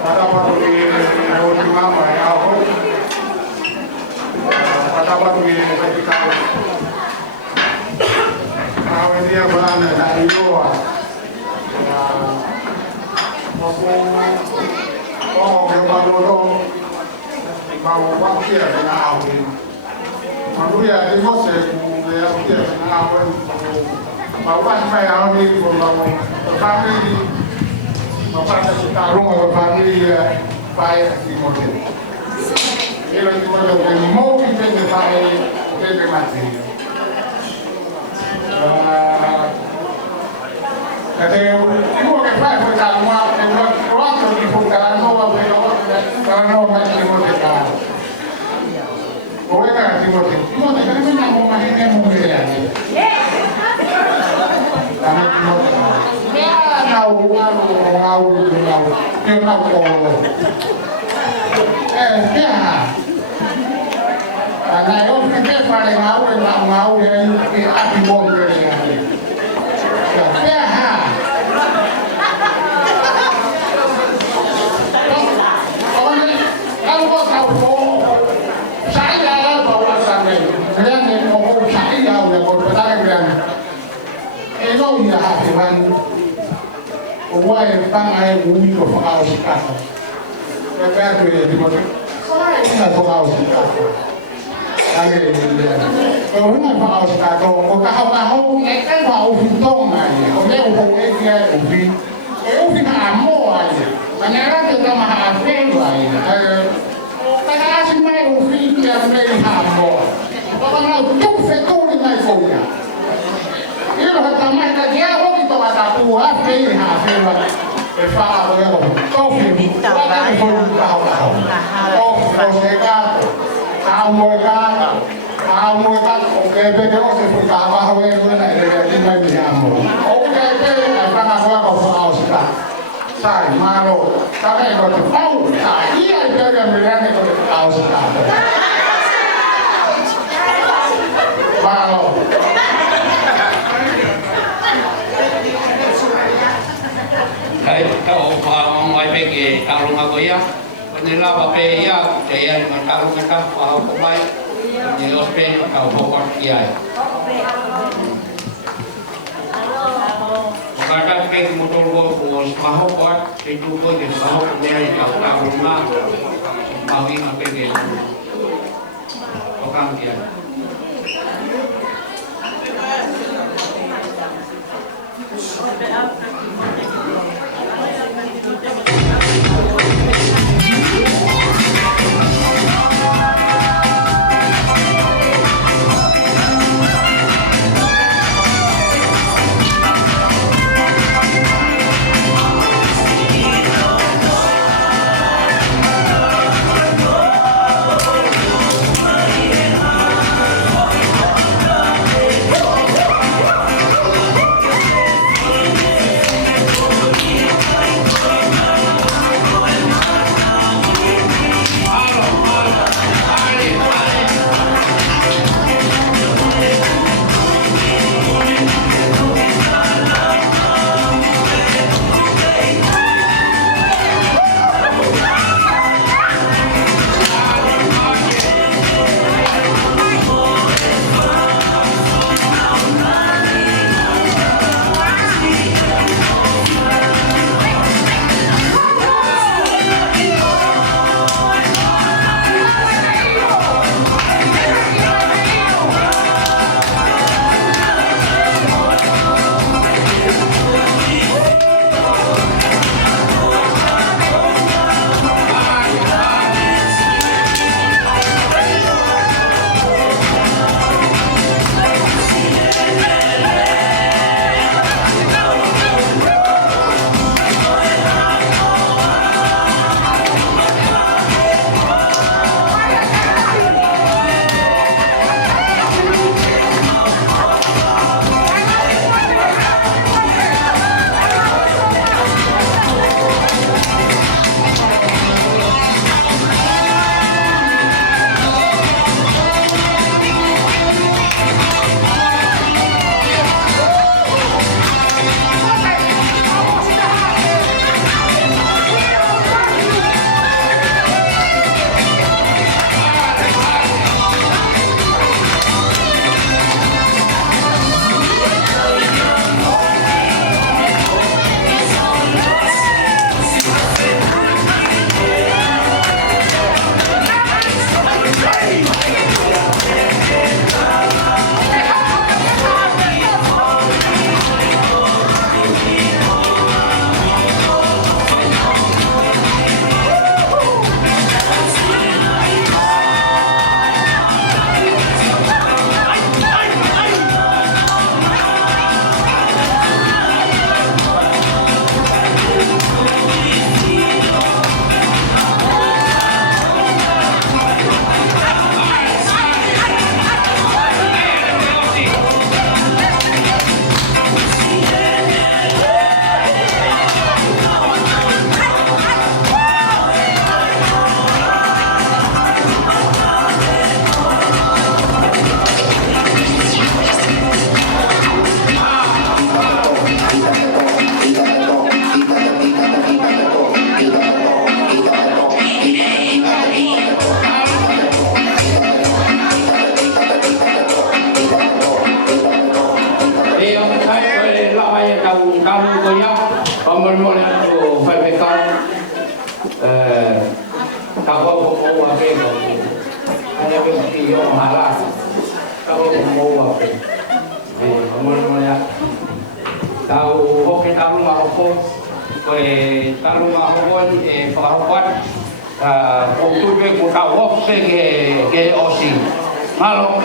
Patapa tu di ultima Faiaho. Patapa tu di Faiaho. Kau dia berada dari luar. Có cái bao lô đâu bao quăng kia thì nào thì mà bây giờ thì có thể về ông kia thì nào ấy bao quăng phải ao đi còn bao Famili mà Tauolunga Famili phải Timote e lo Timote che molti intende fare delle materie perché uno che fa questa nuova di fare la nuova matematica. Come era Timote? Timote che non abbiamo mai neanche vedere. La matematica. Che una cosa. Io che fare ngau e abbiamo vedere. Why bang I movie of our casa? Prepare to the Timote. Why for our casa? I so when I for our casa, or how I vào phim tông này, có lẽ không ai nghe ở phim. Ở phim hàm mô này, mà nhà ra từ ta mà hàm phim này, cái đó xin mai ở phim nhà mình hàm mô. Có con nào chúc sẽ tu đến ngày phụ nhà. Io lo faccio mai da chiaro che tu vada tu a fine per fare quello coffee guarda che fuori un cavolo ok perché non si può fare non è che mai vediamo ok per fare una cosa con sai malo sai cosa ti fa io per mi rende con malo Kau orang mai pergi Tauolunga koya, penila bape ya, dia dengan Tauolunga kau kau mai, ni ospek kau bawa kiai. Karena pergi motor gua mahu buat itu pun dia mahu dia kau Tauolunga, mahu ini pergi orang kiai. talu ko ya pamol-mol ko Faiaho tawo ko mo wa pe ko ana ko ki yo hala tawo ko mo wa pe pamol-mol ya tau ho ke talu ma ko ko talu ma ko pakahupat o tu pe ko tau ho pe ke osi malo